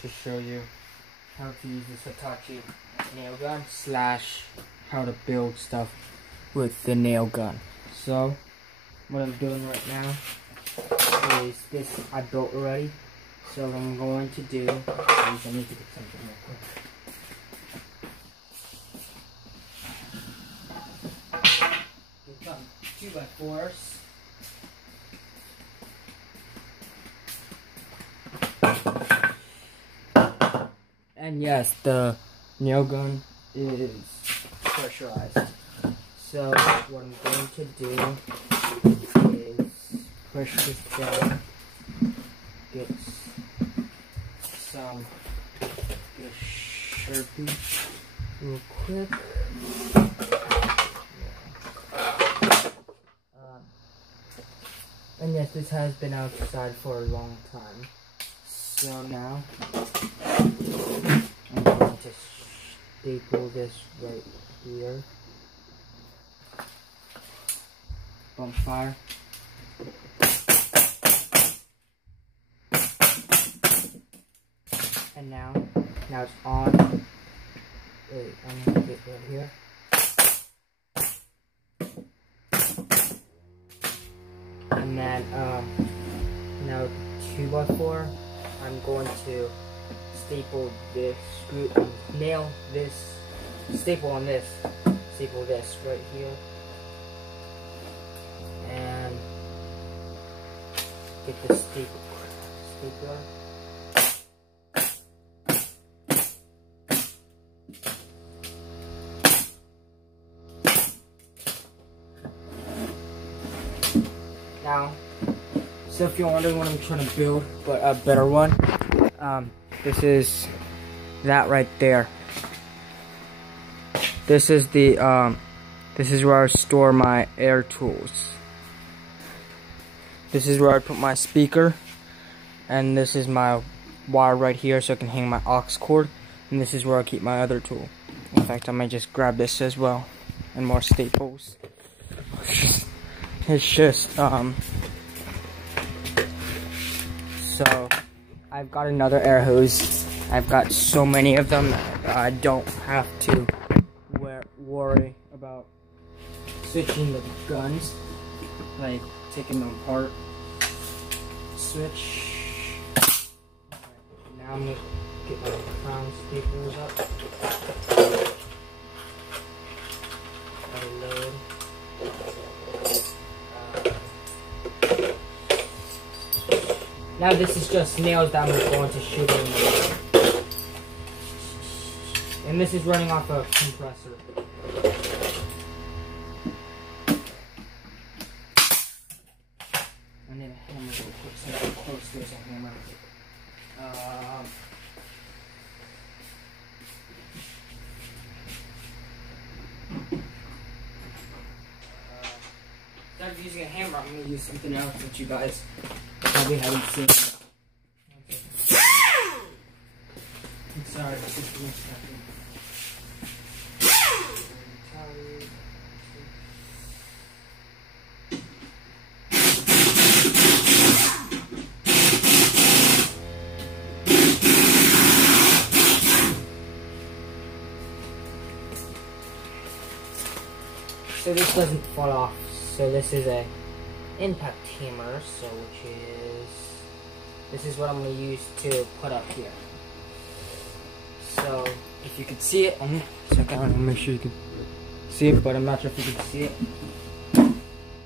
to show you how to use this Hitachi nail gun slash how to build stuff with the nail gun. So what I'm doing right now is this I built already. So what I'm going to do is I need to get something real quick. Get some 2x4s. And yes, the nail gun is pressurized. So what I'm going to do is push this down, get a Sharpie real quick. And yes, this has been outside for a long time. So now I'm going to staple this right here. Bump fire. And now it's on. Wait, I'm gonna get right here. And then now 2x4. I'm going to staple this screw, nail this, staple on this, staple this right here, and get the stapler. Now, so if you're wondering what I'm trying to build, but a better one, this is that right there. This is the this is where I store my air tools. This is where I put my speaker, and this is my wire right here, so I can hang my aux cord. And this is where I keep my other tool. In fact, I might just grab this as well, and more staples. It's just so I've got another air hose. I've got so many of them that I don't have to worry about switching the guns, like taking them apart. Switch. Now I'm gonna get my crown staplers up. Load. Now this is just nails that I'm going to shoot in. And this is running off a compressor. I need a hammer real quick so how close there's a hammer. Instead of using a hammer, I'm going to use something else that you guys probably haven't seen. I'm sorry, just give me a second. So this doesn't fall off. So this is a impact hammer, so this is what I'm going to use to put up here. So if you can see it, I'm going to make sure you can see it, but I'm not sure if you can see it.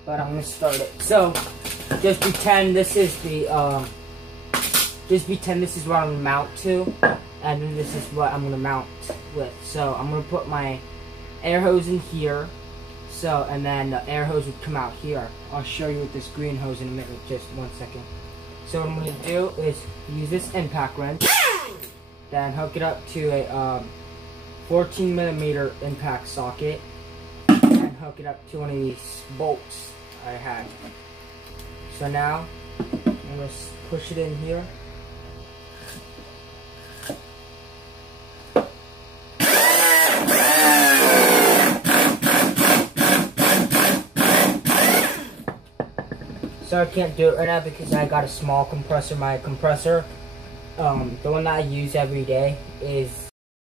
But I'm going to start it. So just pretend this is the this is what I'm going to mount to, and then this is what I'm going to mount with. So I'm going to put my air hose in here. So, and then the air hose would come out here. I'll show you with this green hose in a minute, just 1 second. So what I'm going to do is use this impact wrench, then hook it up to a 14mm impact socket, and hook it up to one of these bolts I had. So now, I'm going to push it in here. So I can't do it right now because I got a small compressor. My compressor the one that I use every day is